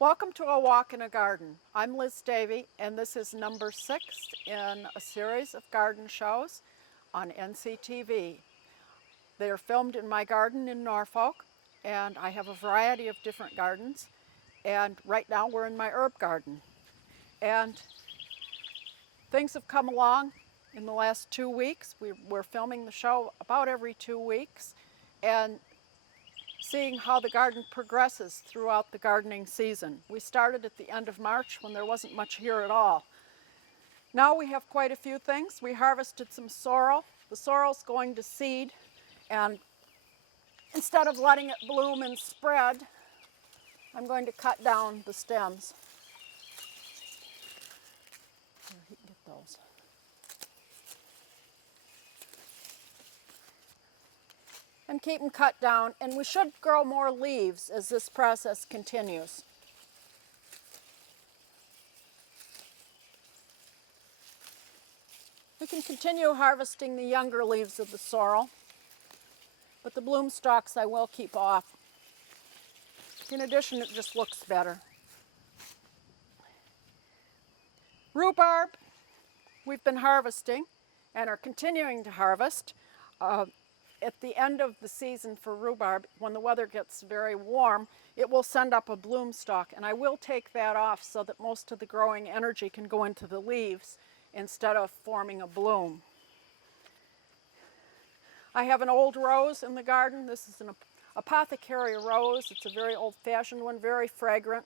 Welcome to A Walk in a Garden. I'm Liz Davey, and this is number 6 in a series of garden shows on NCTV. They are filmed in my garden in Norfolk, and I have a variety of different gardens. And right now we're in my herb garden. And things have come along in the last 2 weeks. We're filming the show about every 2 weeks and seeing how the garden progresses throughout the gardening season. We started at the end of March when there wasn't much here at all. Now we have quite a few things. We harvested some sorrel. The sorrel's going to seed, and instead of letting it bloom and spread, I'm going to cut down the stems. Here, you can get those. And keep them cut down, and we should grow more leaves as this process continues. We can continue harvesting the younger leaves of the sorrel, but the bloom stalks I will keep off. In addition, it just looks better. Rhubarb, we've been harvesting and are continuing to harvest. At the end of the season for rhubarb, when the weather gets very warm, it will send up a bloom stalk, and I will take that off so that most of the growing energy can go into the leaves instead of forming a bloom. I have an old rose in the garden. This is an apothecary rose. It's a very old-fashioned one, very fragrant,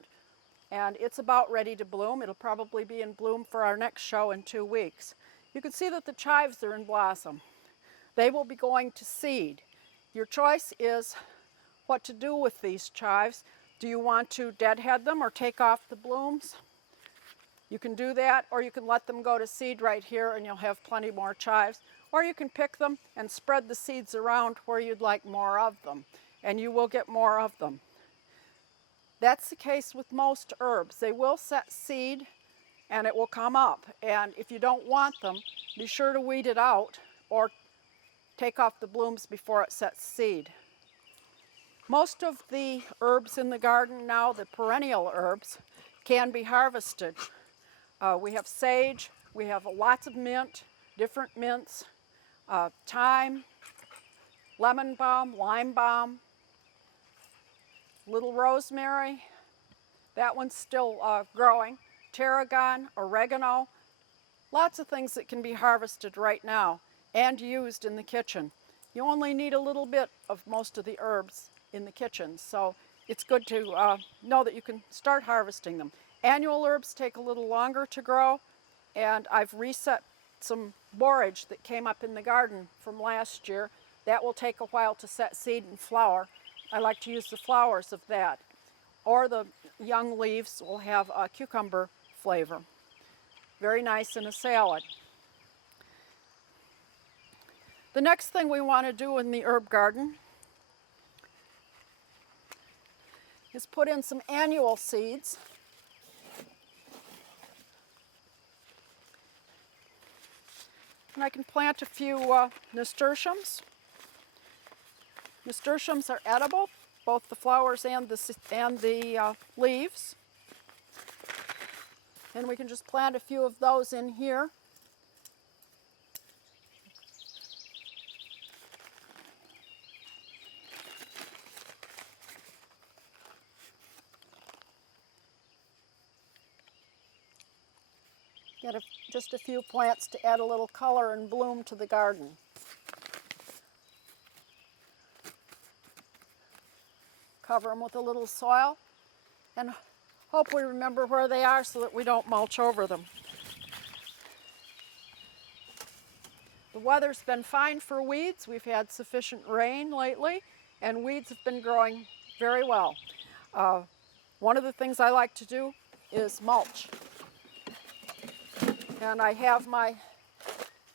and it's about ready to bloom. It'll probably be in bloom for our next show in 2 weeks. You can see that the chives are in blossom. They will be going to seed. Your choice is what to do with these chives. Do you want to deadhead them or take off the blooms? You can do that, or you can let them go to seed right here and you'll have plenty more chives. Or you can pick them and spread the seeds around where you'd like more of them, and you will get more of them. That's the case with most herbs. They will set seed and it will come up. And if you don't want them, be sure to weed it out or take off the blooms before it sets seed. Most of the herbs in the garden now, the perennial herbs, can be harvested. We have sage, we have lots of mint, different mints, thyme, lemon balm, lime balm, little rosemary, that one's still growing, tarragon, oregano, lots of things that can be harvested right now and used in the kitchen. You only need a little bit of most of the herbs in the kitchen, so it's good to know that you can start harvesting them. Annual herbs take a little longer to grow, and I've reset some borage that came up in the garden from last year. That will take a while to set seed and flower. I like to use the flowers of that. Or the young leaves will have a cucumber flavor. Very nice in a salad. The next thing we want to do in the herb garden is put in some annual seeds. And I can plant a few nasturtiums. Nasturtiums are edible, both the flowers and the leaves. And we can just plant a few of those in here. Get just a few plants to add a little color and bloom to the garden. Cover them with a little soil and hope we remember where they are so that we don't mulch over them. The weather's been fine for weeds. We've had sufficient rain lately, and weeds have been growing very well. One of the things I like to do is mulch. And I have my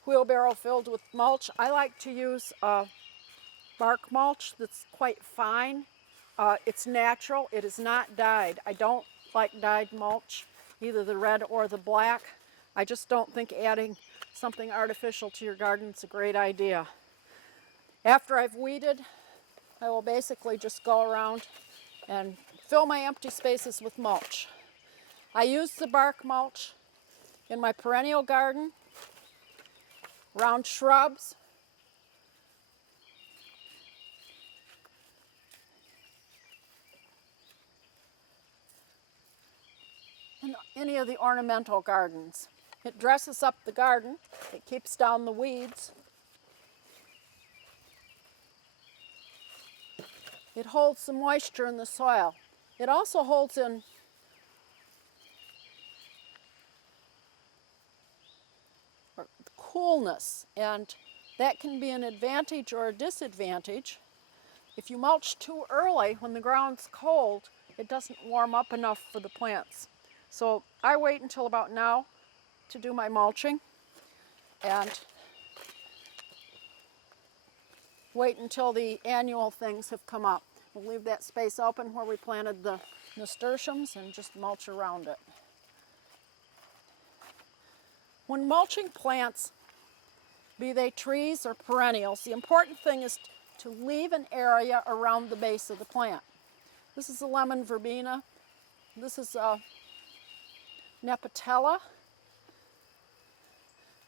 wheelbarrow filled with mulch. I like to use bark mulch that's quite fine. It's natural. It is not dyed. I don't like dyed mulch, either the red or the black. I just don't think adding something artificial to your garden is a great idea. After I've weeded, I will basically just go around and fill my empty spaces with mulch. I use the bark mulch in my perennial garden, around shrubs, and any of the ornamental gardens. It dresses up the garden, it keeps down the weeds, it holds some moisture in the soil. It also holds in coolness, and that can be an advantage or a disadvantage. If you mulch too early when the ground's cold, it doesn't warm up enough for the plants. So I wait until about now to do my mulching, and wait until the annual things have come up. We'll leave that space open where we planted the nasturtiums and just mulch around it. When mulching plants, be they trees or perennials, the important thing is to leave an area around the base of the plant. This is a lemon verbena. This is a Nepetella,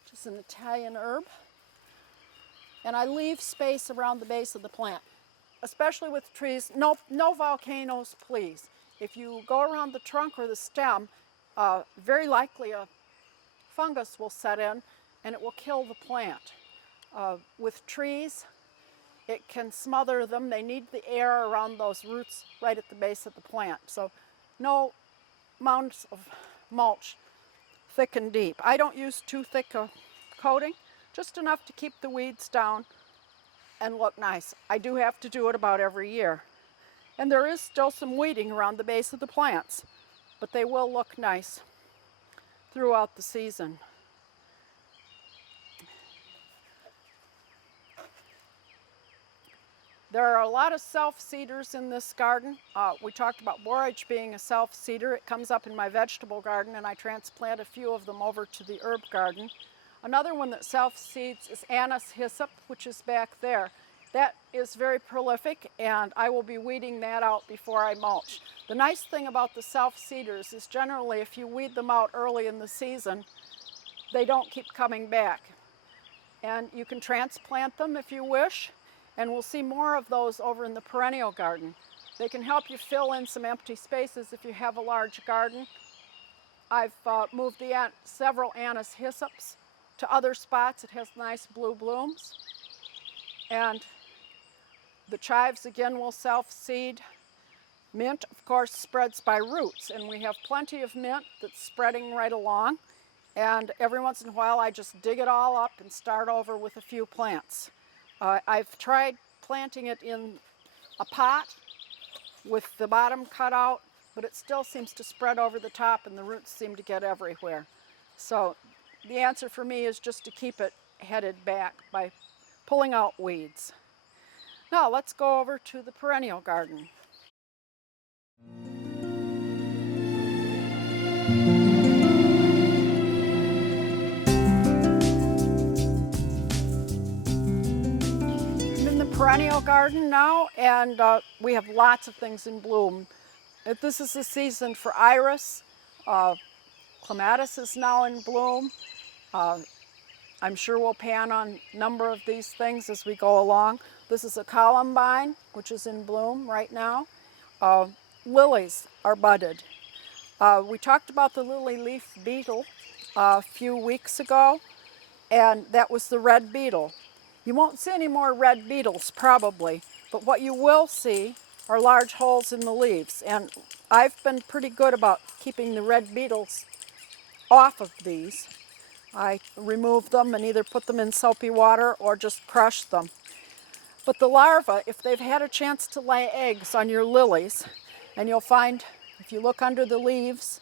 which is an Italian herb. And I leave space around the base of the plant, especially with trees. No volcanoes, please. If you go around the trunk or the stem, very likely a fungus will set in and it will kill the plant. With trees, it can smother them. They need the air around those roots right at the base of the plant. So no mounds of mulch thick and deep. I don't use too thick a coating, just enough to keep the weeds down and look nice. I do have to do it about every year. And there is still some weeding around the base of the plants, but they will look nice throughout the season. There are a lot of self-seeders in this garden. We talked about borage being a self-seeder. It comes up in my vegetable garden, and I transplant a few of them over to the herb garden. Another one that self-seeds is anise hyssop, which is back there. That is very prolific, and I will be weeding that out before I mulch. The nice thing about the self-seeders is generally if you weed them out early in the season, they don't keep coming back. And you can transplant them if you wish, and we'll see more of those over in the perennial garden. They can help you fill in some empty spaces if you have a large garden. I've moved several anise hyssops to other spots. It has nice blue blooms. And the chives again will self-seed. Mint, of course, spreads by roots, and we have plenty of mint that's spreading right along. And every once in a while I just dig it all up and start over with a few plants. I've tried planting it in a pot with the bottom cut out, but it still seems to spread over the top and the roots seem to get everywhere. So the answer for me is just to keep it headed back by pulling out weeds. Now let's go over to the perennial garden. I'm in the perennial garden now, and we have lots of things in bloom. This is the season for iris. Clematis is now in bloom. I'm sure we'll pan on a number of these things as we go along. This is a columbine, which is in bloom right now. Lilies are budded. We talked about the lily leaf beetle a few weeks ago, and that was the red beetle. You won't see any more red beetles probably, but what you will see are large holes in the leaves, and I've been pretty good about keeping the red beetles off of these. I remove them and either put them in soapy water or just crush them. But the larvae, if they've had a chance to lay eggs on your lilies, and you'll find, if you look under the leaves,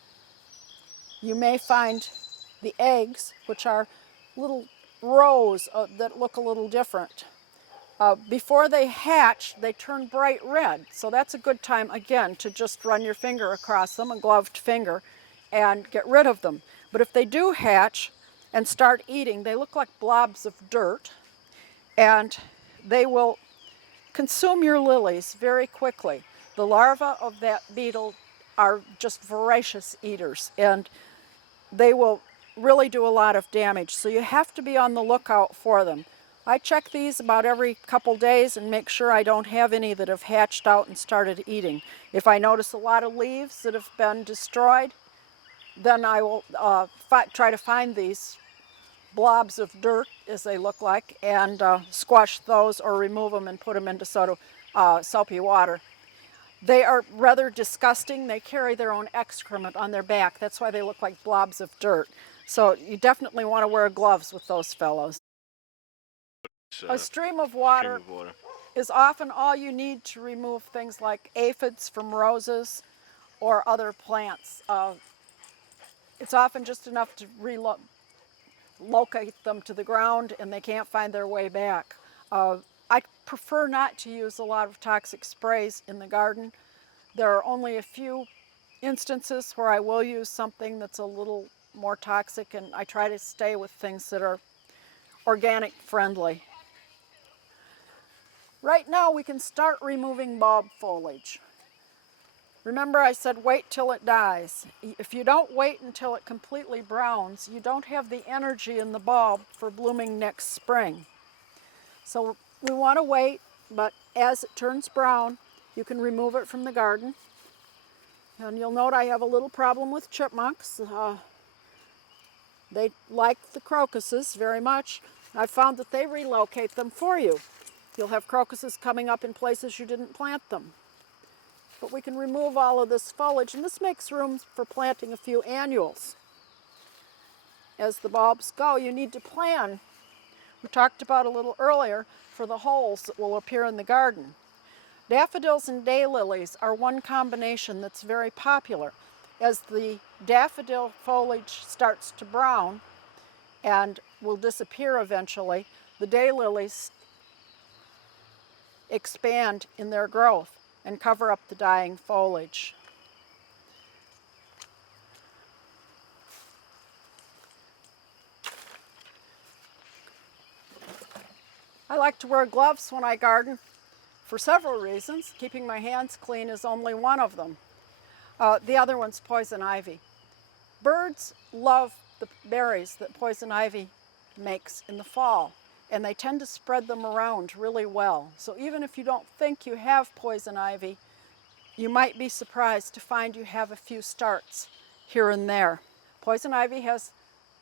you may find the eggs, which are little rows that look a little different. Before they hatch, they turn bright red. So that's a good time, again, to just run your finger across them, a gloved finger, and get rid of them. But if they do hatch and start eating, they look like blobs of dirt, and they will consume your lilies very quickly. The larvae of that beetle are just voracious eaters, and they will really do a lot of damage. So you have to be on the lookout for them. I check these about every couple days and make sure I don't have any that have hatched out and started eating. If I notice a lot of leaves that have been destroyed, then I will try to find these blobs of dirt, as they look like, and squash those or remove them and put them into soapy water. They are rather disgusting. They carry their own excrement on their back. That's why they look like blobs of dirt. So you definitely want to wear gloves with those fellows. A stream of water is often all you need to remove things like aphids from roses or other plants. It's often just enough to relocate them to the ground and they can't find their way back. I prefer not to use a lot of toxic sprays in the garden. There are only a few instances where I will use something that's a little more toxic, and I try to stay with things that are organic friendly. Right now we can start removing bulb foliage. Remember I said wait till it dies. If you don't wait until it completely browns, you don't have the energy in the bulb for blooming next spring. So we want to wait, but as it turns brown, you can remove it from the garden. And you'll note I have a little problem with chipmunks. They like the crocuses very much. I've found that they relocate them for you. You'll have crocuses coming up in places you didn't plant them. But we can remove all of this foliage, and this makes room for planting a few annuals. As the bulbs go, you need to plan. We talked about a little earlier for the holes that will appear in the garden. Daffodils and daylilies are one combination that's very popular. As the daffodil foliage starts to brown and will disappear eventually, the daylilies expand in their growth and cover up the dying foliage. I like to wear gloves when I garden for several reasons. Keeping my hands clean is only one of them. The other one's poison ivy. Birds love the berries that poison ivy makes in the fall, and they tend to spread them around really well. So even if you don't think you have poison ivy, you might be surprised to find you have a few starts here and there. Poison ivy has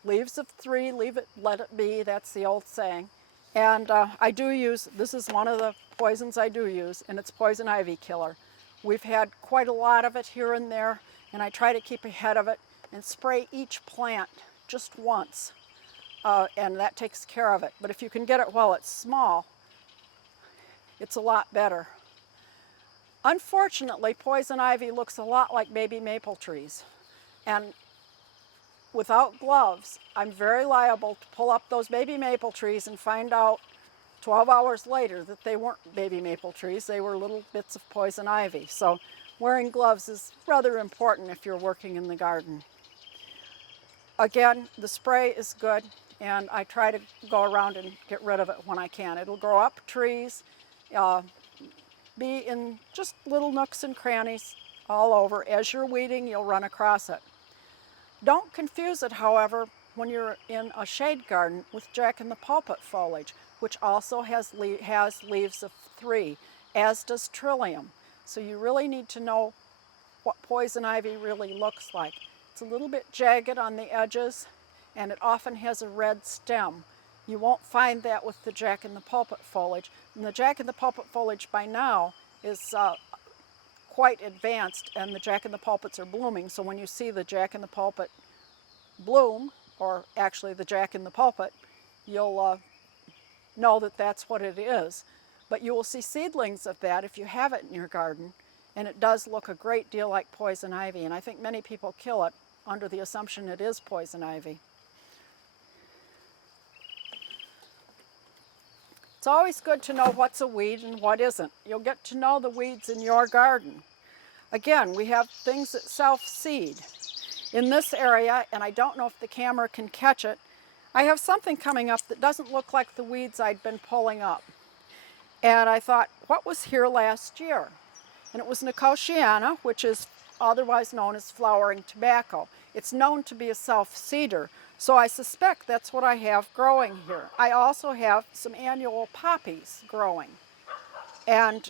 leaves of 3, leave it, let it be, that's the old saying. And I do use, this is one of the poisons I do use, and it's poison ivy killer. We've had quite a lot of it here and there, and I try to keep ahead of it and spray each plant just once, and that takes care of it. But if you can get it while it's small, it's a lot better. Unfortunately, poison ivy looks a lot like baby maple trees, and without gloves, I'm very liable to pull up those baby maple trees and find out 12 hours later that they weren't baby maple trees, they were little bits of poison ivy. So wearing gloves is rather important if you're working in the garden. Again, the spray is good, and I try to go around and get rid of it when I can. It'll grow up trees, be in just little nooks and crannies all over. As you're weeding, you'll run across it. Don't confuse it, however, when you're in a shade garden with jack-in-the-pulpit foliage, which also has leaves of 3, as does trillium. So you really need to know what poison ivy really looks like. It's a little bit jagged on the edges, and it often has a red stem. You won't find that with the jack-in-the-pulpit foliage. And the jack-in-the-pulpit foliage by now is quite advanced, and the jack-in-the-pulpits are blooming. So when you see the jack-in-the-pulpit bloom, or actually the jack-in-the-pulpit, you'll know that that's what it is. But you will see seedlings of that if you have it in your garden, and it does look a great deal like poison ivy, and I think many people kill it under the assumption it is poison ivy. It's always good to know what's a weed and what isn't. You'll get to know the weeds in your garden. Again, we have things that self-seed. In this area, and I don't know if the camera can catch it, I have something coming up that doesn't look like the weeds I'd been pulling up. And I thought, what was here last year? And it was Nicotiana, which is otherwise known as flowering tobacco. It's known to be a self-seeder, so I suspect that's what I have growing here. I also have some annual poppies growing, and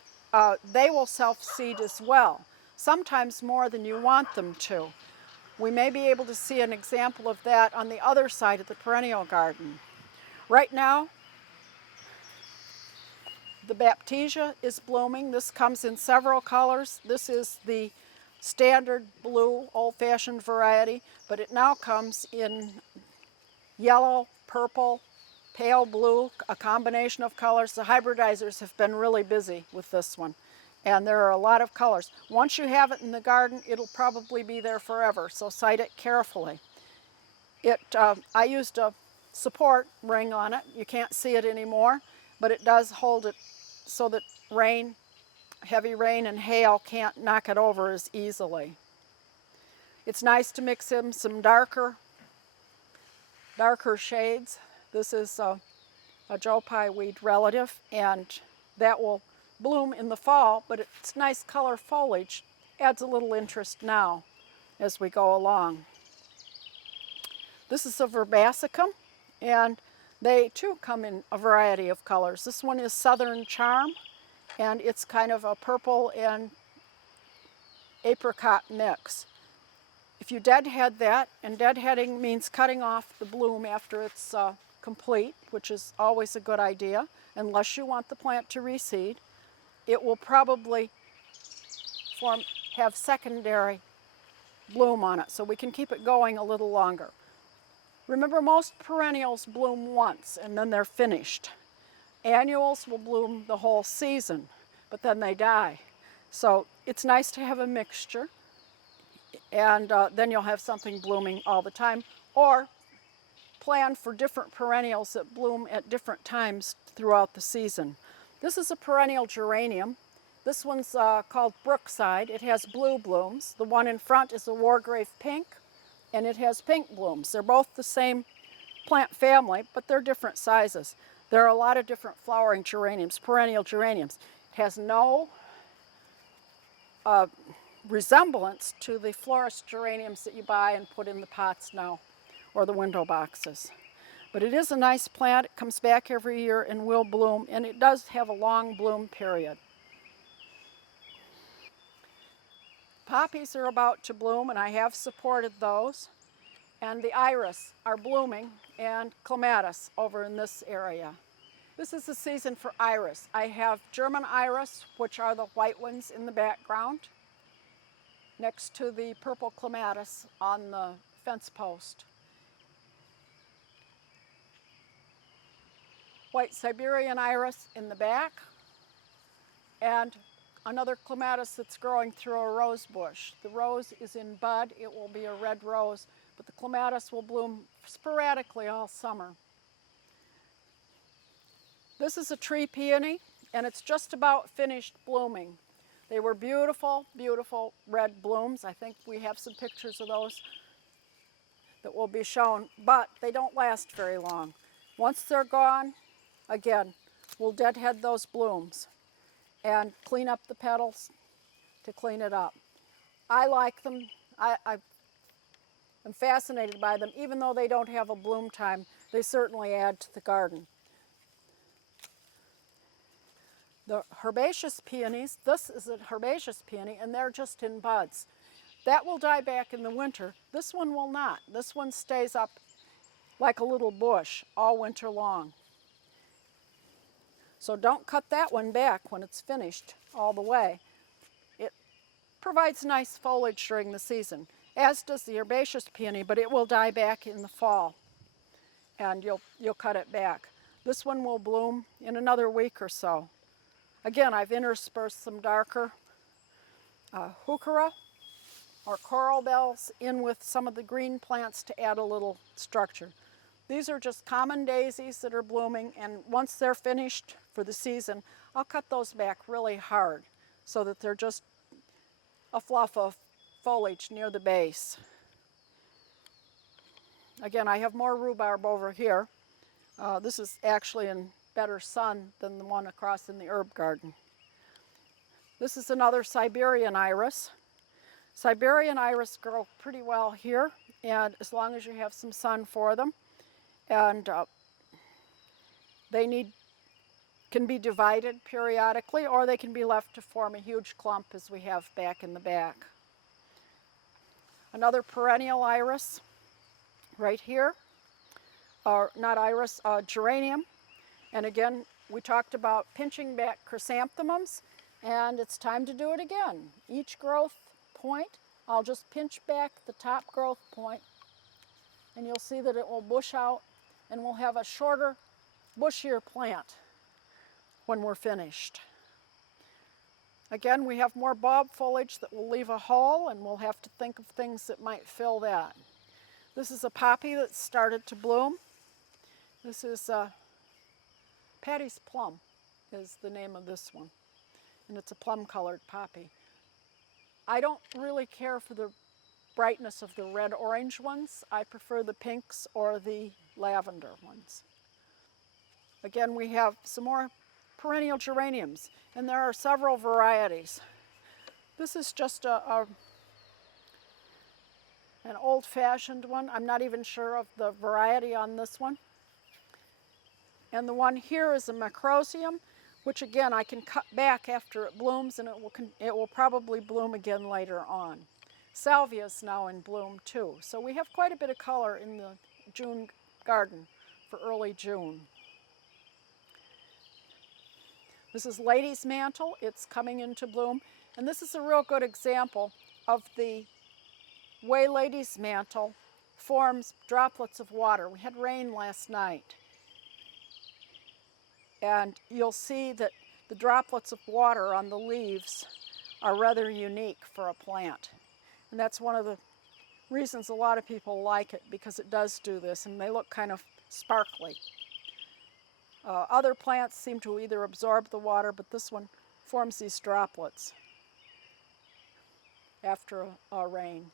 they will self-seed as well, sometimes more than you want them to. We may be able to see an example of that on the other side of the perennial garden. Right now, the Baptisia is blooming. This comes in several colors. This is the standard blue, old-fashioned variety, but it now comes in yellow, purple, pale blue, a combination of colors. The hybridizers have been really busy with this one, and there are a lot of colors. Once you have it in the garden, it'll probably be there forever, so sight it carefully. I used a support ring on it. You can't see it anymore, but it does hold it so that heavy rain and hail can't knock it over as easily. It's nice to mix in some darker shades. This is a Joe Pye weed relative, and that will bloom in the fall, but it's nice color foliage. Adds a little interest now as we go along. This is a verbasicum, and they too come in a variety of colors. This one is Southern Charm, and it's kind of a purple and apricot mix. If you deadhead that, and deadheading means cutting off the bloom after it's complete, which is always a good idea, unless you want the plant to reseed, it will probably have secondary bloom on it, so we can keep it going a little longer. Remember, most perennials bloom once and then they're finished. Annuals will bloom the whole season, but then they die. So it's nice to have a mixture, and then you'll have something blooming all the time, or plan for different perennials that bloom at different times throughout the season. This is a perennial geranium. This one's called Brookside. It has blue blooms. The one in front is a Wargrave pink, and it has pink blooms. They're both the same plant family, but they're different sizes. There are a lot of different flowering geraniums, perennial geraniums. It has no resemblance to the florist geraniums that you buy and put in the pots now, or the window boxes. But it is a nice plant. It comes back every year and will bloom, and it does have a long bloom period. Poppies are about to bloom, and I have supported those. And the iris are blooming, and clematis over in this area. This is the season for iris. I have German iris, which are the white ones in the background, next to the purple clematis on the fence post. White Siberian iris in the back, and another clematis that's growing through a rose bush. The rose is in bud. It will be a red rose, but the clematis will bloom sporadically all summer. This is a tree peony, and it's just about finished blooming. They were beautiful, beautiful red blooms. I think we have some pictures of those that will be shown, but they don't last very long. Once they're gone, again, we'll deadhead those blooms and clean up the petals to clean it up. I like them. I'm fascinated by them. Even though they don't have a bloom time, they certainly add to the garden. The herbaceous peonies, this is a herbaceous peony, and they're just in buds. That will die back in the winter. This one will not. This one stays up like a little bush all winter long. So don't cut that one back when it's finished all the way. It provides nice foliage during the season, as does the herbaceous peony, but it will die back in the fall, and you'll cut it back. This one will bloom in another week or so. Again, I've interspersed some darker heuchera or coral bells in with some of the green plants to add a little structure. These are just common daisies that are blooming, and once they're finished for the season, I'll cut those back really hard so that they're just a fluff of foliage near the base. Again, I have more rhubarb over here. This is actually in better sun than the one across in the herb garden. This is another Siberian iris. Siberian iris grow pretty well here, and as long as you have some sun for them. And they can be divided periodically, or they can be left to form a huge clump as we have back in the back. Another perennial iris right here, or not iris, geranium. And again, we talked about pinching back chrysanthemums, and it's time to do it again. Each growth point, I'll just pinch back the top growth point, and you'll see that it will bush out, and we'll have a shorter, bushier plant when we're finished. Again, we have more bulb foliage that will leave a hole, and we'll have to think of things that might fill that. This is a poppy that started to bloom. This is Patty's Plum is the name of this one, and it's a plum-colored poppy. I don't really care for the brightness of the red-orange ones. I prefer the pinks or the lavender ones. Again, we have some more perennial geraniums, and there are several varieties. This is just an old-fashioned one. I'm not even sure of the variety on this one. And the one here is a macrosium, which again I can cut back after it blooms, and it will probably bloom again later on. Salvia is now in bloom too, so we have quite a bit of color in the June garden for early June. This is lady's mantle. It's coming into bloom, and this is a real good example of the way lady's mantle forms droplets of water. We had rain last night, and you'll see that the droplets of water on the leaves are rather unique for a plant. And that's one of the reasons a lot of people like it, because it does do this, and they look kind of sparkly. Other plants seem to either absorb the water, but this one forms these droplets after a rain.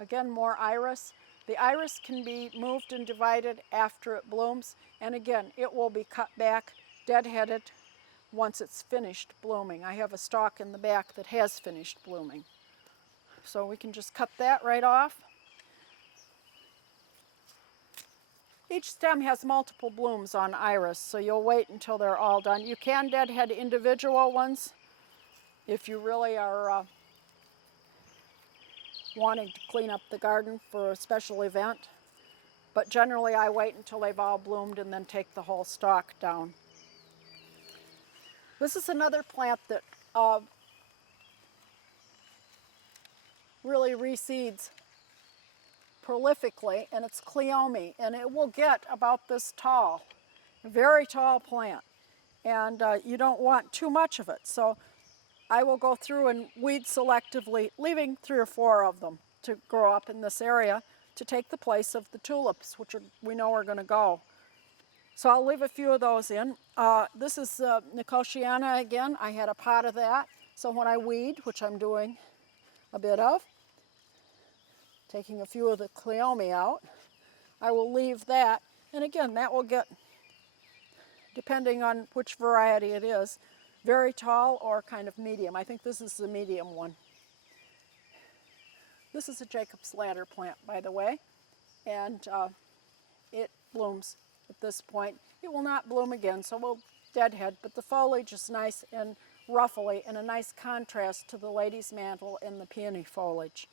Again, more iris. The iris can be moved and divided after it blooms, and again, it will be cut back, deadheaded, once it's finished blooming. I have a stalk in the back that has finished blooming. So we can just cut that right off. Each stem has multiple blooms on iris, so you'll wait until they're all done. You can deadhead individual ones if you really are wanting to clean up the garden for a special event. But generally I wait until they've all bloomed and then take the whole stalk down. This is another plant that really reseeds prolifically, and it's cleome, and it will get about this tall, a very tall plant, and you don't want too much of it. So I will go through and weed selectively, leaving 3 or 4 of them to grow up in this area to take the place of the tulips, which we know are going to go. So I'll leave a few of those in. This is Nicotiana again. I had a pot of that, so when I weed, which I'm doing a bit of, taking a few of the cleome out, I will leave that, and again, that will get, depending on which variety it is, very tall or kind of medium. I think this is the medium one. This is a Jacob's Ladder plant, by the way, and it blooms at this point. It will not bloom again, so we'll deadhead, but the foliage is nice and ruffly and a nice contrast to the lady's mantle and the peony foliage.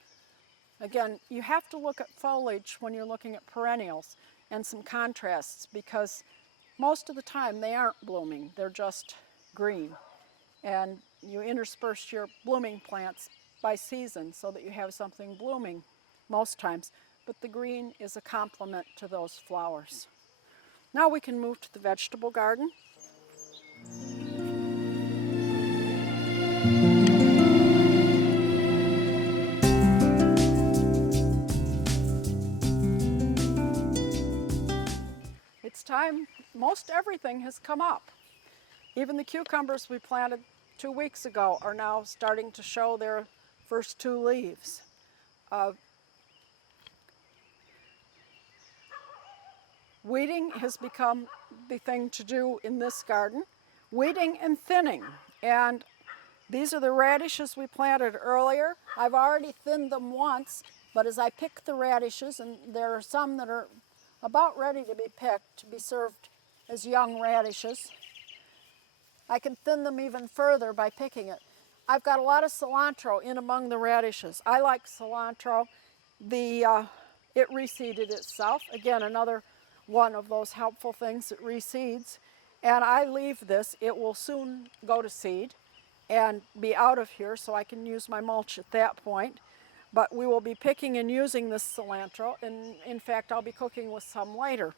Again, you have to look at foliage when you're looking at perennials and some contrasts, because most of the time they aren't blooming, they're just green. And you intersperse your blooming plants by season so that you have something blooming most times, but the green is a complement to those flowers. Now we can move to the vegetable garden. time, most everything has come up. Even the cucumbers we planted 2 weeks ago are now starting to show their first 2 leaves. Weeding has become the thing to do in this garden. Weeding and thinning. And these are the radishes we planted earlier. I've already thinned them once, but as I pick the radishes, and there are some that are about ready to be picked, to be served as young radishes, I can thin them even further by picking it. I've got a lot of cilantro in among the radishes. I like cilantro. It reseeded itself. Again, another one of those helpful things that reseeds. And I leave this. It will soon go to seed and be out of here, so I can use my mulch at that point. But we will be picking and using this cilantro, and in fact, I'll be cooking with some later.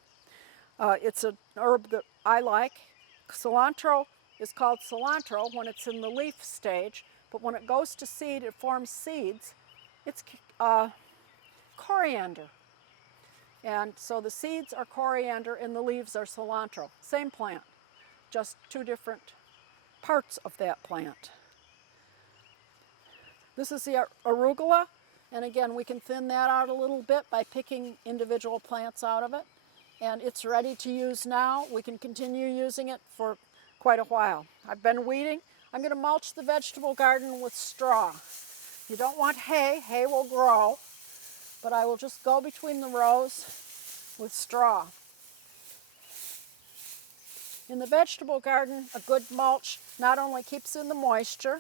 It's an herb that I like. Cilantro is called cilantro when it's in the leaf stage, but when it goes to seed, it forms seeds. It's coriander. And so the seeds are coriander and the leaves are cilantro. Same plant, just 2 different parts of that plant. This is the arugula, and again, we can thin that out a little bit by picking individual plants out of it. And it's ready to use now. We can continue using it for quite a while. I've been weeding. I'm going to mulch the vegetable garden with straw. You don't want hay. Hay will grow. But I will just go between the rows with straw. In the vegetable garden, a good mulch not only keeps in the moisture,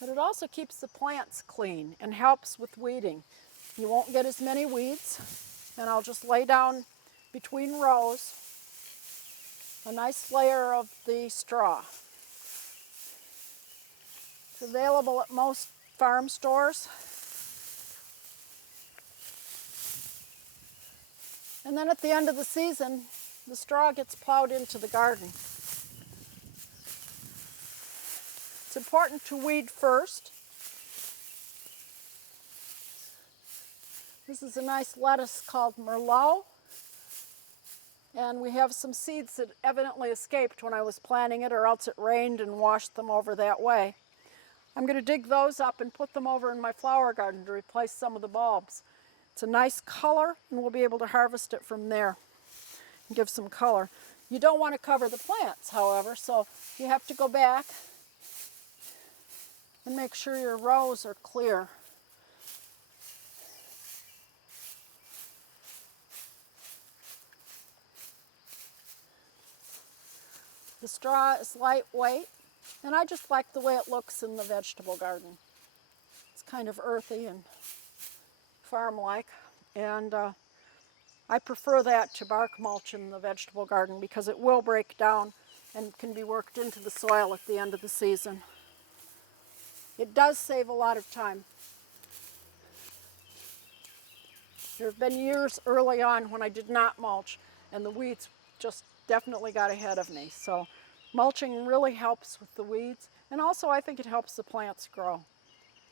but it also keeps the plants clean and helps with weeding. You won't get as many weeds, and I'll just lay down between rows a nice layer of the straw. It's available at most farm stores. And then at the end of the season, the straw gets plowed into the garden. It's important to weed first. This is a nice lettuce called Merlot. And we have some seeds that evidently escaped when I was planting it, or else it rained and washed them over that way. I'm going to dig those up and put them over in my flower garden to replace some of the bulbs. It's a nice color, and we'll be able to harvest it from there and give some color. You don't want to cover the plants, however, so you have to go back and make sure your rows are clear. The straw is lightweight, and I just like the way it looks in the vegetable garden. It's kind of earthy and farm-like, and I prefer that to bark mulch in the vegetable garden because it will break down and can be worked into the soil at the end of the season. It does save a lot of time. There have been years early on when I did not mulch, and the weeds just definitely got ahead of me. So mulching really helps with the weeds, and also I think it helps the plants grow.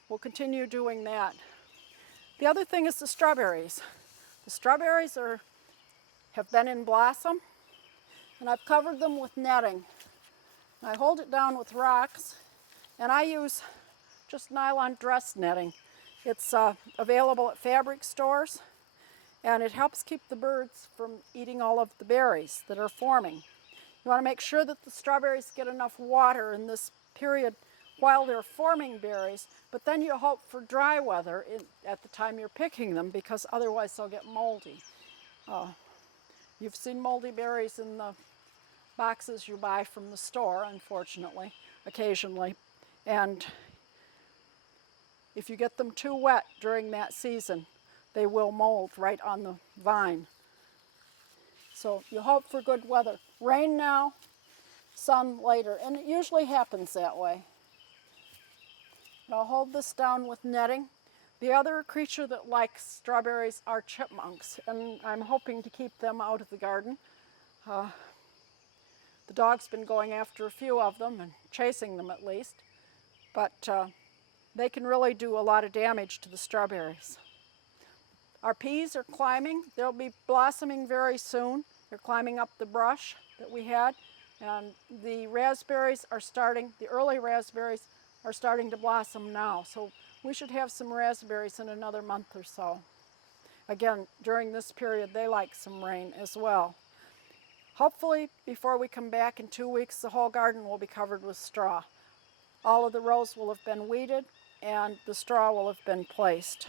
We'll continue doing that. The other thing is the strawberries. The strawberries have been in blossom, and I've covered them with netting. I hold it down with rocks, and I use just nylon dress netting. It's available at fabric stores, and it helps keep the birds from eating all of the berries that are forming. You want to make sure that the strawberries get enough water in this period while they're forming berries, but then you hope for dry weather at the time you're picking them, because otherwise they'll get moldy. You've seen moldy berries in the boxes you buy from the store, unfortunately, occasionally. And if you get them too wet during that season, they will mold right on the vine. So you hope for good weather. Rain now, sun later, and it usually happens that way. I'll hold this down with netting. The other creature that likes strawberries are chipmunks, and I'm hoping to keep them out of the garden. The dog's been going after a few of them and chasing them at least, but they can really do a lot of damage to the strawberries. Our peas are climbing. They'll be blossoming very soon. They're climbing up the brush that we had. And the raspberries are starting, the early raspberries are starting to blossom now. So we should have some raspberries in another month or so. Again, during this period, they like some rain as well. Hopefully, before we come back in 2 weeks, the whole garden will be covered with straw. All of the rows will have been weeded and the straw will have been placed.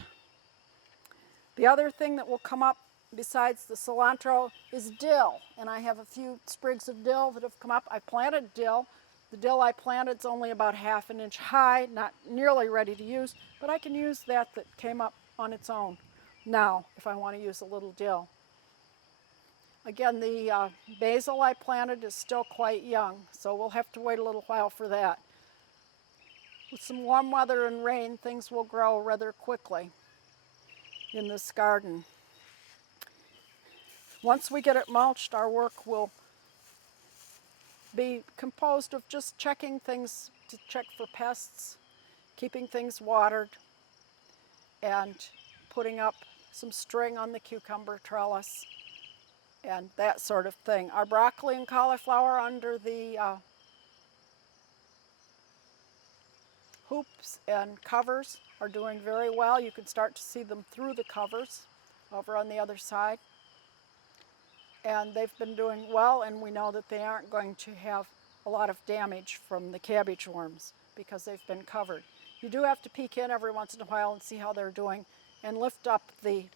The other thing that will come up besides the cilantro is dill, and I have a few sprigs of dill that have come up. I planted dill. The dill I planted is only about 1/2 inch high, not nearly ready to use, but I can use that came up on its own now if I want to use a little dill. Again, the basil I planted is still quite young, so we'll have to wait a little while for that. With some warm weather and rain, things will grow rather quickly in this garden. Once we get it mulched, our work will be composed of just checking things to check for pests, keeping things watered, and putting up some string on the cucumber trellis and that sort of thing. Our broccoli and cauliflower under the hoops and covers are doing very well. You can start to see them through the covers over on the other side. And they've been doing well, and we know that they aren't going to have a lot of damage from the cabbage worms because they've been covered. You do have to peek in every once in a while and see how they're doing and lift up the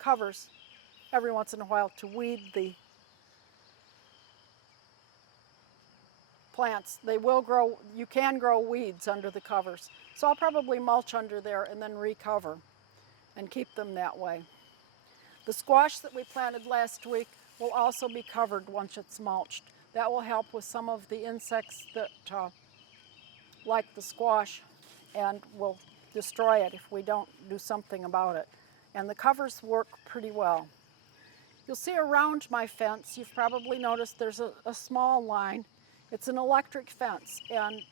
covers every once in a while to weed the plants. They will grow, you can grow weeds under the covers. So I'll probably mulch under there and then recover and keep them that way. The squash that we planted last week will also be covered once it's mulched. That will help with some of the insects that like the squash and will destroy it if we don't do something about it. And the covers work pretty well. You'll see around my fence, you've probably noticed there's a small line. It's an electric fence, and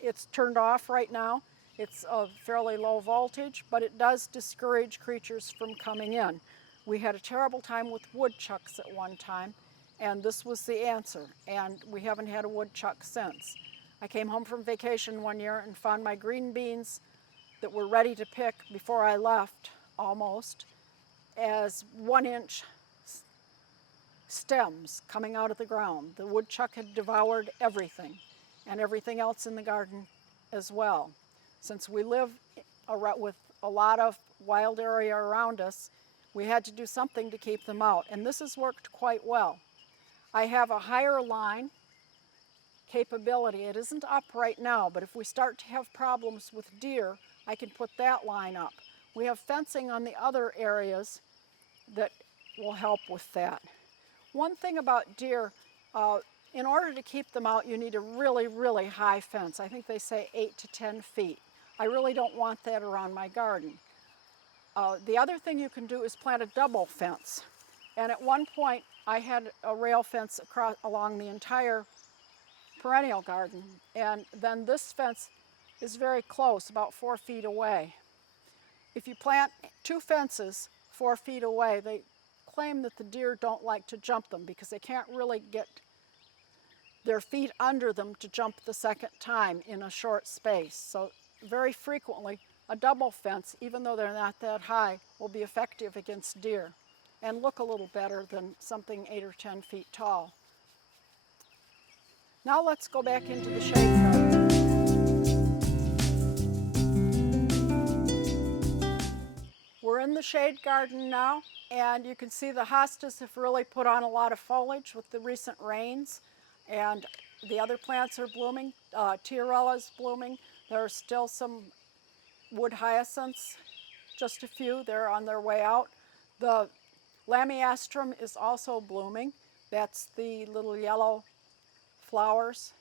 it's turned off right now. It's a fairly low voltage, but it does discourage creatures from coming in. We had a terrible time with woodchucks at one time, and this was the answer, and we haven't had a woodchuck since. I came home from vacation one year and found my green beans that were ready to pick before I left, almost, as 1-inch stems coming out of the ground. The woodchuck had devoured everything, and everything else in the garden as well. Since we live with a lot of wild area around us, we had to do something to keep them out, and this has worked quite well. I have a higher line capability. It isn't up right now, but if we start to have problems with deer, I can put that line up. We have fencing on the other areas that will help with that. One thing about deer, in order to keep them out, you need a really, really high fence. I think they say 8 to 10 feet. I really don't want that around my garden. The other thing you can do is plant a double fence. And at one point, I had a rail fence along the entire perennial garden. And then this fence is very close, about 4 feet away. If you plant 2 fences 4 feet away, they claim that the deer don't like to jump them because they can't really get their feet under them to jump the second time in a short space. So very frequently, a double fence, even though they're not that high, will be effective against deer and look a little better than something 8 or 10 feet tall. Now let's go back into the shade garden. We're in the shade garden now, and you can see the hostas have really put on a lot of foliage with the recent rains, and the other plants are blooming. Tiarella's blooming. There are still some wood hyacinths, just a few. They're on their way out. The lamiastrum is also blooming. That's the little yellow flowers.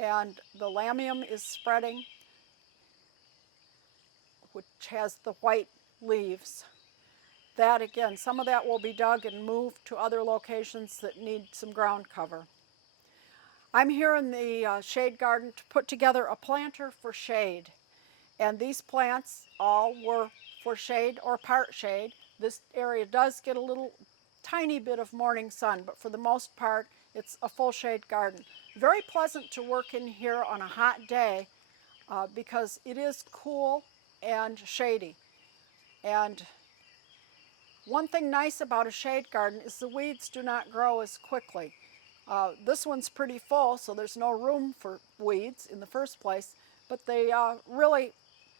And the lamium is spreading, which has the white leaves. That again, some of that will be dug and moved to other locations that need some ground cover. I'm here in the shade garden to put together a planter for shade. And these plants all were for shade or part shade. This area does get a little tiny bit of morning sun, but for the most part, it's a full shade garden. Very pleasant to work in here on a hot day because it is cool and shady. And one thing nice about a shade garden is the weeds do not grow as quickly. This one's pretty full, so there's no room for weeds in the first place, but they really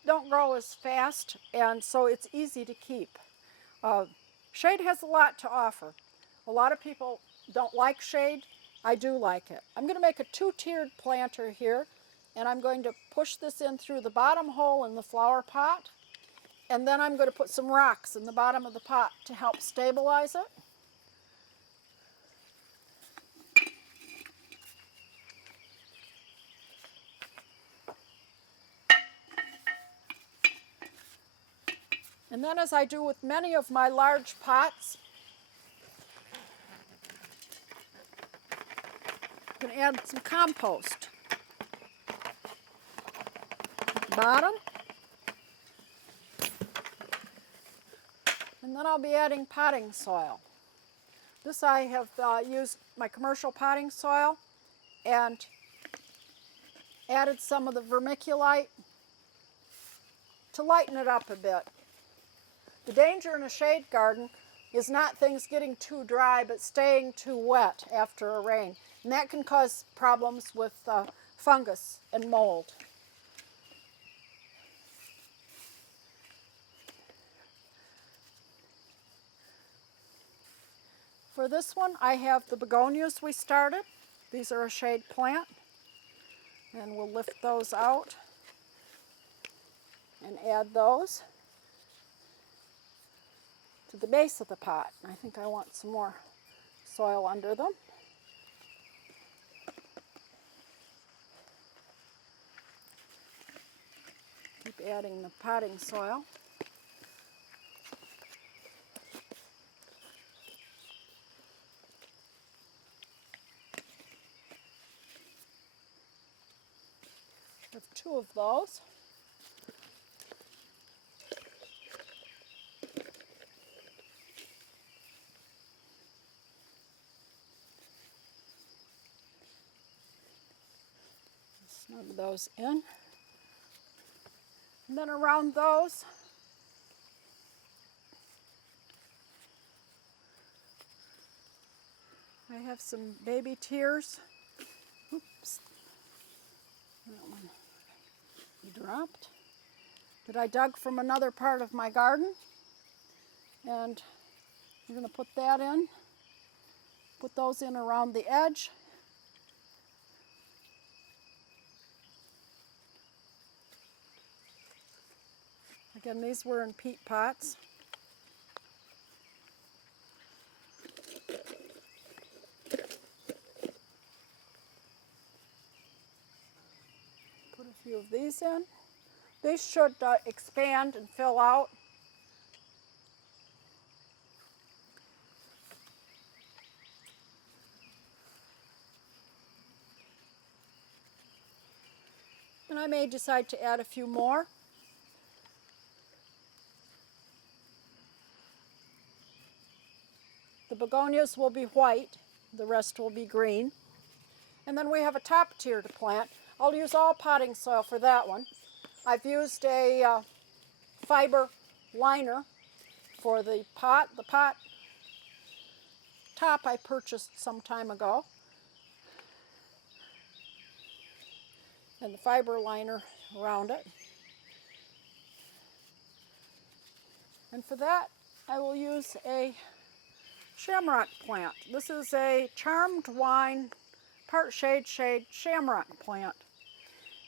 don't grow as fast, and so it's easy to keep. Shade has a lot to offer. A lot of people don't like shade. I do like it. I'm going to make a two-tiered planter here, and I'm going to push this in through the bottom hole in the flower pot, and then I'm going to put some rocks in the bottom of the pot to help stabilize it. And then, as I do with many of my large pots, I'm going to add some compost at the bottom. And then I'll be adding potting soil. This I have used my commercial potting soil and added some of the vermiculite to lighten it up a bit. The danger in a shade garden is not things getting too dry, but staying too wet after a rain. And that can cause problems with fungus and mold. For this one, I have the begonias we started. These are a shade plant. And we'll lift those out and add those to the base of the pot. I think I want some more soil under them. Keep adding the potting soil. I have two of those. Snug those in. And then around those, I have some baby tears. Oops. That one dropped. That I dug from another part of my garden. And I'm going to put that in. Put those in around the edge. Again, these were in peat pots. Put a few of these in. These should expand and fill out. And I may decide to add a few more. The begonias will be white, the rest will be green. And then we have a top tier to plant. I'll use all potting soil for that one. I've used a fiber liner for the pot. The pot top I purchased some time ago. And the fiber liner around it. And for that, I will use a shamrock plant. This is a charmed wine, part shade shamrock plant.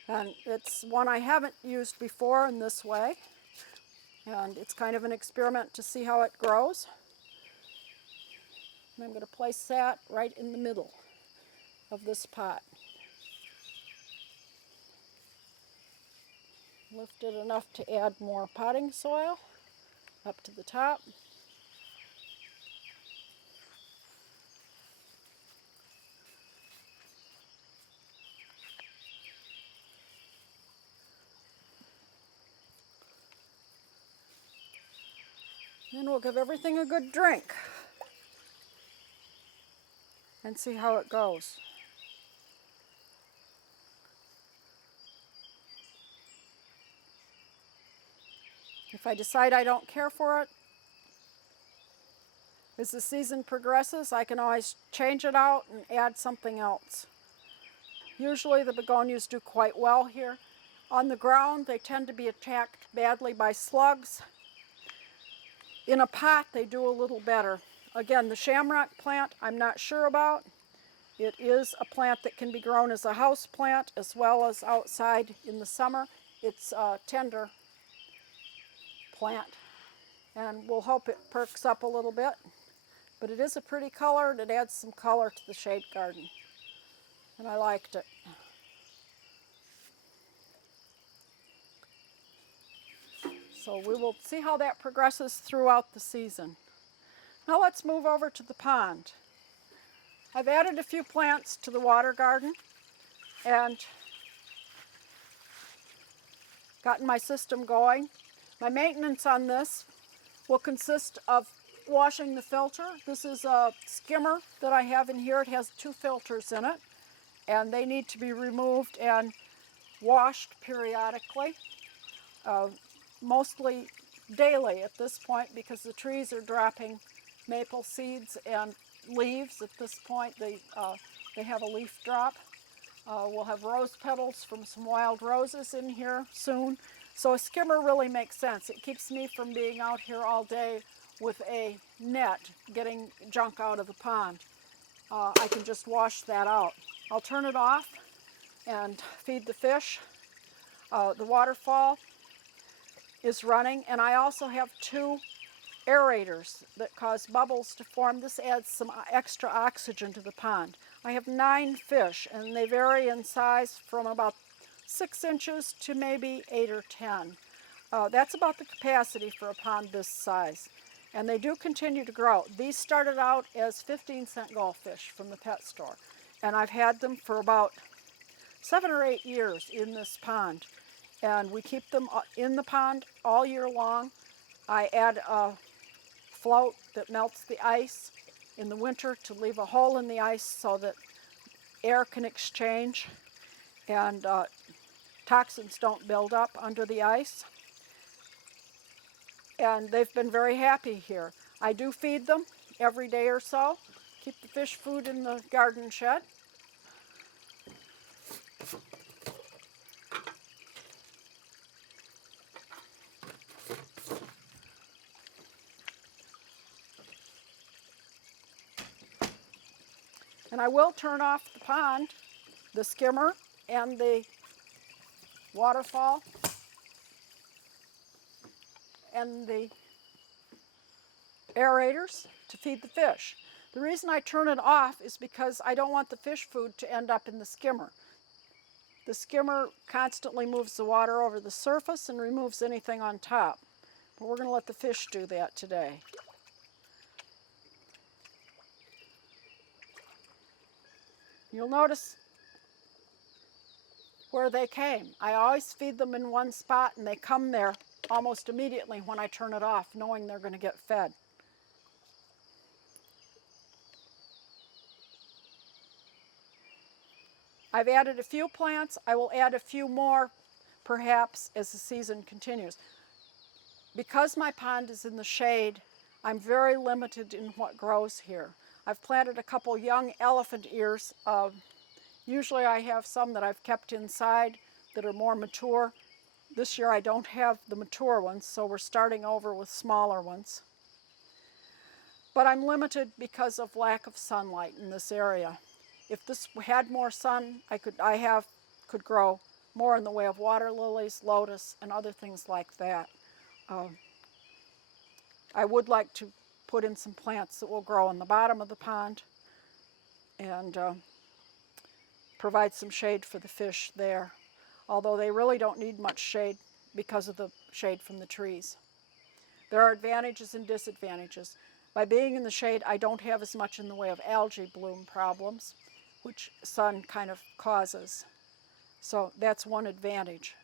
And it's one I haven't used before in this way. And it's kind of an experiment to see how it grows. And I'm going to place that right in the middle of this pot. Lift it enough to add more potting soil up to the top. Then we'll give everything a good drink and see how it goes. If I decide I don't care for it, as the season progresses, I can always change it out and add something else. Usually the begonias do quite well here. On the ground, they tend to be attacked badly by slugs. In a pot, they do a little better. Again, the shamrock plant, I'm not sure about. It is a plant that can be grown as a house plant as well as outside in the summer. It's a tender plant, and we'll hope it perks up a little bit. But it is a pretty color, and it adds some color to the shade garden, and I liked it. So we will see how that progresses throughout the season. Now let's move over to the pond. I've added a few plants to the water garden and gotten my system going. My maintenance on this will consist of washing the filter. This is a skimmer that I have in here. It has 2 filters in it, and they need to be removed and washed periodically, mostly daily at this point, because the trees are dropping maple seeds and leaves at this point. They have a leaf drop. We'll have rose petals from some wild roses in here soon. So a skimmer really makes sense. It keeps me from being out here all day with a net getting junk out of the pond. I can just wash that out. I'll turn it off and feed the fish. The waterfall is running, and I also have 2 aerators that cause bubbles to form. This adds some extra oxygen to the pond. I have 9 fish, and they vary in size from about 6 inches to maybe 8 or 10. That's about the capacity for a pond this size. And they do continue to grow. These started out as 15-cent goldfish from the pet store, and I've had them for about 7 or 8 years in this pond. And we keep them in the pond all year long. I add a float that melts the ice in the winter to leave a hole in the ice so that air can exchange and toxins don't build up under the ice. And they've been very happy here. I do feed them every day or so, keep the fish food in the garden shed. And I will turn off the pond, the skimmer, and the waterfall, and the aerators to feed the fish. The reason I turn it off is because I don't want the fish food to end up in the skimmer. The skimmer constantly moves the water over the surface and removes anything on top. But we're going to let the fish do that today. You'll notice where they came. I always feed them in one spot, and they come there almost immediately when I turn it off, knowing they're going to get fed. I've added a few plants. I will add a few more, perhaps, as the season continues. Because my pond is in the shade, I'm very limited in what grows here. I've planted a couple young elephant ears. Usually I have some that I've kept inside that are more mature. This year I don't have the mature ones, so we're starting over with smaller ones. But I'm limited because of lack of sunlight in this area. If this had more sun, I could grow more in the way of water lilies, lotus, and other things like that. I would like to put in some plants that will grow on the bottom of the pond and provide some shade for the fish there, although they really don't need much shade because of the shade from the trees. There are advantages and disadvantages. By being in the shade, I don't have as much in the way of algae bloom problems, which sun kind of causes. So that's one advantage.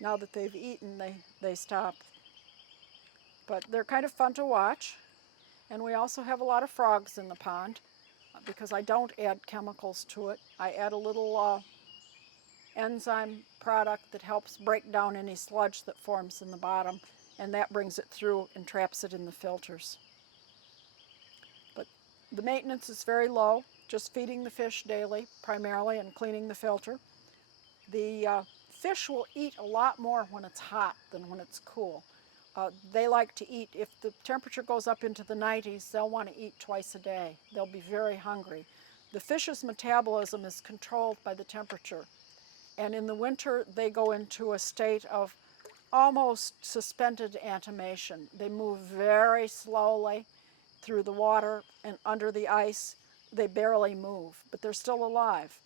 Now that they've eaten, they stop But they're kind of fun to watch. And we also have a lot of frogs in the pond because I don't add chemicals to it. I add a little enzyme product that helps break down any sludge that forms in the bottom, and that brings it through and traps it in the filters. But the maintenance is very low, just feeding the fish daily primarily and cleaning the filter. The fish will eat a lot more when it's hot than when it's cool. They like to eat, if the temperature goes up into the 90s, they'll want to eat twice a day. They'll be very hungry. The fish's metabolism is controlled by the temperature. And in the winter, they go into a state of almost suspended animation. They move very slowly through the water and under the ice. They barely move, but they're still alive.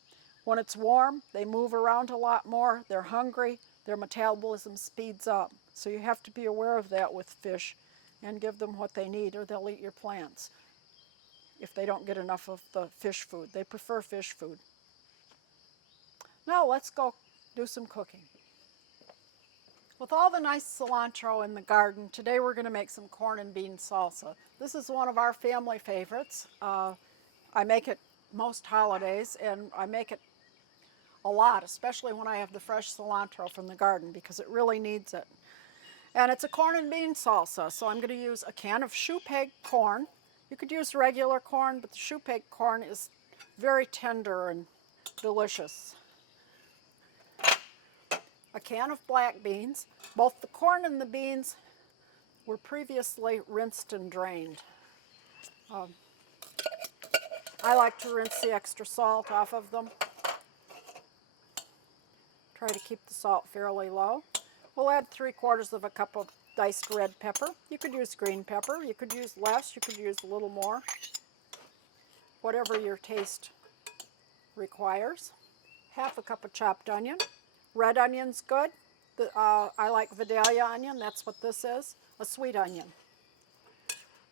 When it's warm, they move around a lot more. They're hungry. Their metabolism speeds up. So you have to be aware of that with fish and give them what they need, or they'll eat your plants if they don't get enough of the fish food. They prefer fish food. Now let's go do some cooking. With all the nice cilantro in the garden, today we're going to make some corn and bean salsa. This is one of our family favorites. I make it most holidays, and I make it a lot, especially when I have the fresh cilantro from the garden, because it really needs it. And it's a corn and bean salsa, so I'm going to use a can of shoe peg corn. You could use regular corn, but the shoe peg corn is very tender and delicious. A can of black beans. Both the corn and the beans were previously rinsed and drained. I like to rinse the extra salt off of them. Try to keep the salt fairly low. We'll add 3/4 of a cup of diced red pepper. You could use green pepper. You could use less. You could use a little more. Whatever your taste requires. 1/2 cup of chopped onion. Red onion's good. I like Vidalia onion. That's what this is. A sweet onion.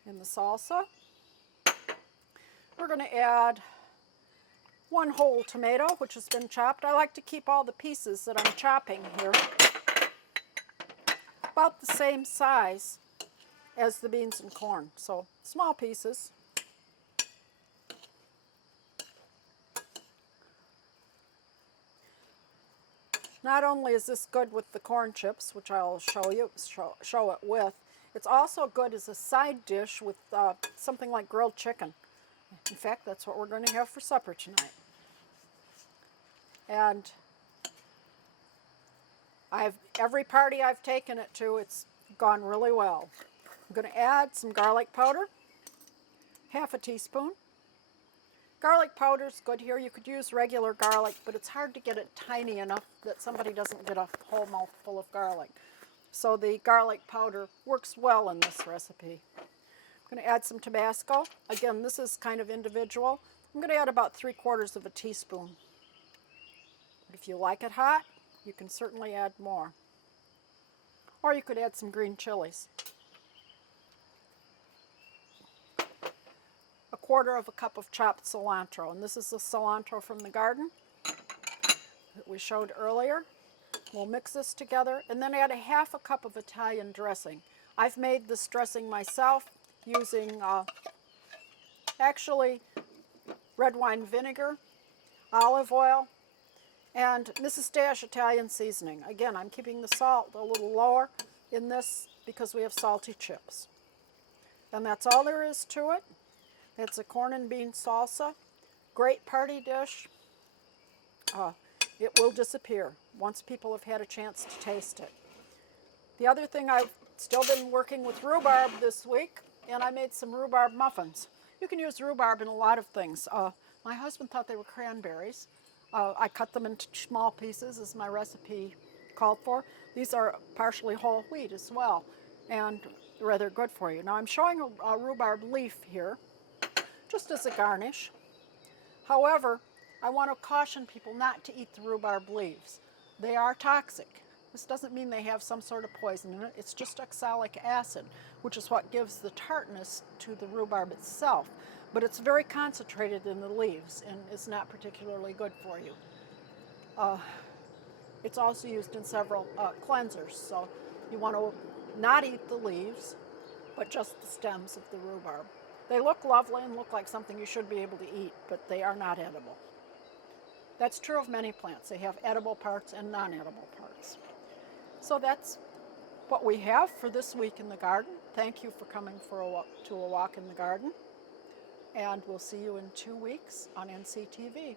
In the salsa, we're going to add 1 whole tomato, which has been chopped. I like to keep all the pieces that I'm chopping here about the same size as the beans and corn, so small pieces. Not only is this good with the corn chips, which I'll show it with, it's also good as a side dish with something like grilled chicken. In fact, that's what we're going to have for supper tonight. And every party I've taken it to, it's gone really well. I'm going to add some garlic powder, 1/2 teaspoon. Garlic powder's good here. You could use regular garlic, but it's hard to get it tiny enough that somebody doesn't get a whole mouthful of garlic. So the garlic powder works well in this recipe. I'm going to add some Tabasco. Again, this is kind of individual. I'm going to add about 3/4 of a teaspoon. But if you like it hot, you can certainly add more. Or you could add some green chilies. 1/4 cup of chopped cilantro, and this is the cilantro from the garden that we showed earlier. We'll mix this together and then add 1/2 cup of Italian dressing. I've made this dressing myself using actually red wine vinegar, olive oil, and Mrs. Dash Italian seasoning. Again, I'm keeping the salt a little lower in this because we have salty chips. And that's all there is to it. It's a corn and bean salsa. Great party dish. It will disappear once people have had a chance to taste it. The other thing, I've still been working with rhubarb this week, and I made some rhubarb muffins. You can use rhubarb in a lot of things. My husband thought they were cranberries. I cut them into small pieces as my recipe called for. These are partially whole wheat as well, and rather good for you. Now I'm showing a rhubarb leaf here, just as a garnish. However, I want to caution people not to eat the rhubarb leaves. They are toxic. This doesn't mean they have some sort of poison in it. It's just oxalic acid, which is what gives the tartness to the rhubarb itself. But it's very concentrated in the leaves and is not particularly good for you. It's also used in several cleansers, so you want to not eat the leaves but just the stems of the rhubarb. They look lovely and look like something you should be able to eat, but they are not edible. That's true of many plants. They have edible parts and non-edible parts. So that's what we have for this week in the garden. Thank you for coming to a walk in the garden. And we'll see you in 2 weeks on NCTV.